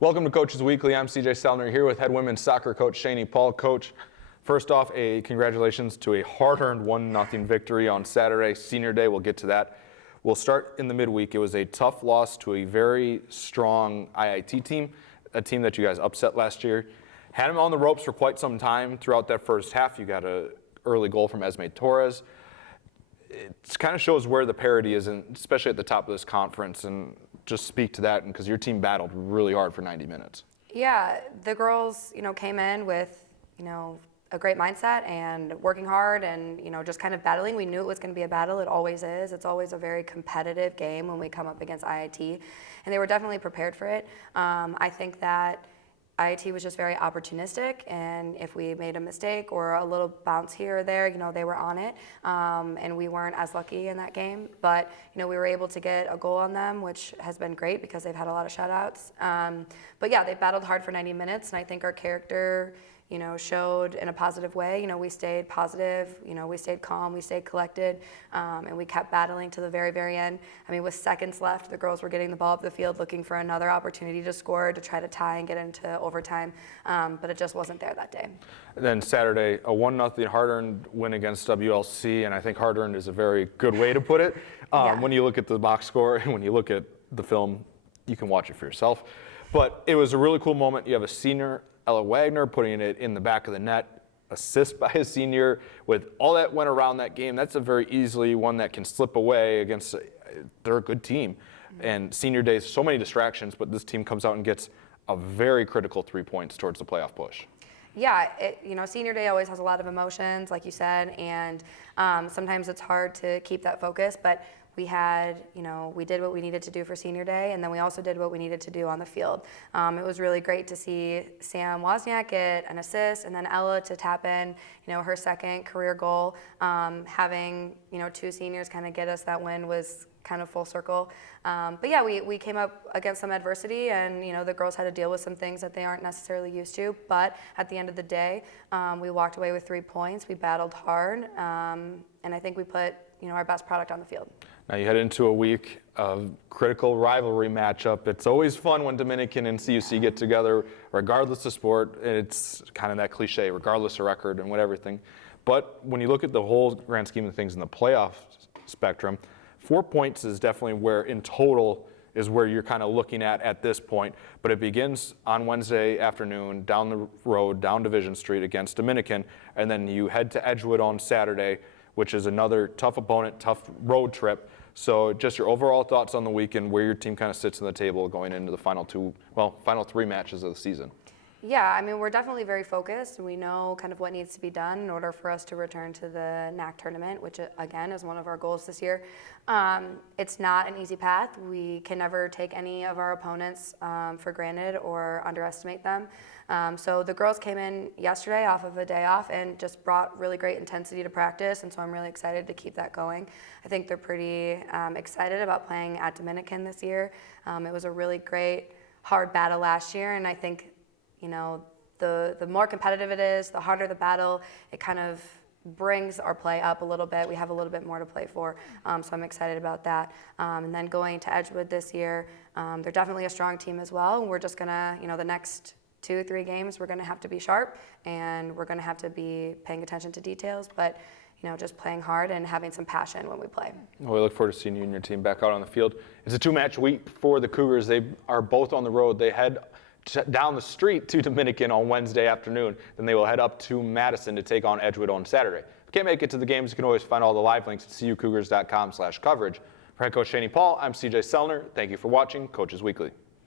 Welcome to Coaches Weekly. I'm CJ Sellner here with head women's soccer coach Shani Paul. Coach, first off, congratulations to a hard-earned 1-0 victory on Saturday, Senior Day. We'll get to that. We'll start in the midweek. It was a tough loss to a very strong IIT team, a team that you guys upset last year. Had them on the ropes for quite some time throughout that first half. You got an early goal from Esme Torres. It kind of shows where the parity is, especially at the top of this conference, and just speak to that because your team battled really hard for 90 minutes. Yeah, the girls, came in with, a great mindset and working hard and, just kind of battling. We knew it was going to be a battle. It always is. It's always a very competitive game when we come up against IIT, and they were definitely prepared for it. I think that IIT was just very opportunistic, and if we made a mistake or a little bounce here or there, they were on it, and we weren't as lucky in that game. But, we were able to get a goal on them, which has been great because they've had a lot of shutouts. But yeah, they battled hard for 90 minutes, and I think our character, showed in a positive way. We stayed positive, we stayed calm, we stayed collected, and we kept battling to the very, very end. I mean, with seconds left, the girls were getting the ball up the field looking for another opportunity to score, to try to tie and get into overtime, but it just wasn't there that day. And then Saturday, a 1-0 hard-earned win against WLC, and I think hard-earned is a very good way to put it. When you look at the box score and when you look at the film, you can watch it for yourself. But it was a really cool moment. You have a senior, Ella Wagner, putting it in the back of the net, assist by a senior. With all that went around that game, that's a very easily one that can slip away against, they're a good team. And Senior Day, so many distractions, but this team comes out and gets a very critical 3 points towards the playoff push. Yeah, Senior Day always has a lot of emotions, like you said, and sometimes it's hard to keep that focus, but we had, we did what we needed to do for Senior Day, and then we also did what we needed to do on the field. It was really great to see Sam Wozniak get an assist, and then Ella to tap in, her second career goal. Having, two seniors kind of get us that win was kind of full circle. But yeah, we came up against some adversity, and the girls had to deal with some things that they aren't necessarily used to. But at the end of the day, we walked away with 3 points. We battled hard, and I think we put our best product on the field. Now you head into a week of critical rivalry matchup. It's always fun when Dominican and CUC get together, regardless of sport. It's kind of that cliche, regardless of record and everything. But when you look at the whole grand scheme of things in the playoff spectrum, 4 points is definitely where, in total, is where you're kind of looking at this point. But it begins on Wednesday afternoon, down the road, down Division Street against Dominican, and then you head to Edgewood on Saturday, which is another tough opponent, tough road trip. So just your overall thoughts on the weekend, where your team kind of sits on the table going into the final 3 matches of the season. Yeah, I mean, we're definitely very focused, and we know kind of what needs to be done in order for us to return to the NACC tournament, which, again, is one of our goals this year. It's not an easy path. We can never take any of our opponents for granted or underestimate them. So the girls came in yesterday off of a day off and just brought really great intensity to practice, and so I'm really excited to keep that going. I think they're pretty excited about playing at Dominican this year. It was a really great, hard battle last year, and I think the more competitive it is, the harder the battle, it kind of brings our play up a little bit. We have a little bit more to play for, so I'm excited about that. And then going to Edgewood this year, they're definitely a strong team as well. And we're just gonna, the next 2 or 3 games, we're gonna have to be sharp, and we're gonna have to be paying attention to details, but just playing hard and having some passion when we play. Well, we look forward to seeing you and your team back out on the field. It's a 2-match week for the Cougars. They are both on the road. They head down the street to Dominican on Wednesday afternoon. Then they will head up to Madison to take on Edgewood on Saturday. If you can't make it to the games, you can always find all the live links at cucougars.com/coverage. For head coach Shani Paul, I'm CJ Sellner. Thank you for watching Coaches Weekly.